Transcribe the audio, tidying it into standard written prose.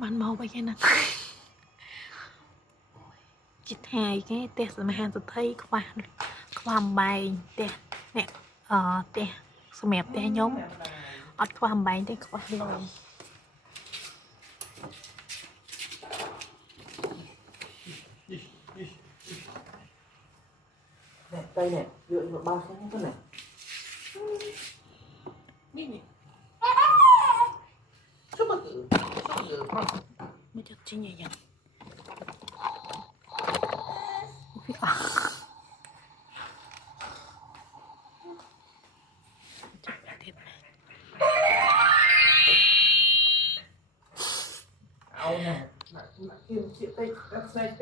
มันเมาไปแค่นั้นจิตหายแค่เตะสมัยหันสุดท้ายความใบเตะเนี่ยเตะสมัยเตะยมอัดความใบเตะความลอยnè cây này dựa vào bao sáng cái nàyนี่ชุบมือไม่จะจริงอย่างพี่จะเด็ดเอาเนี่ยกินเสียไปรับใส่ไป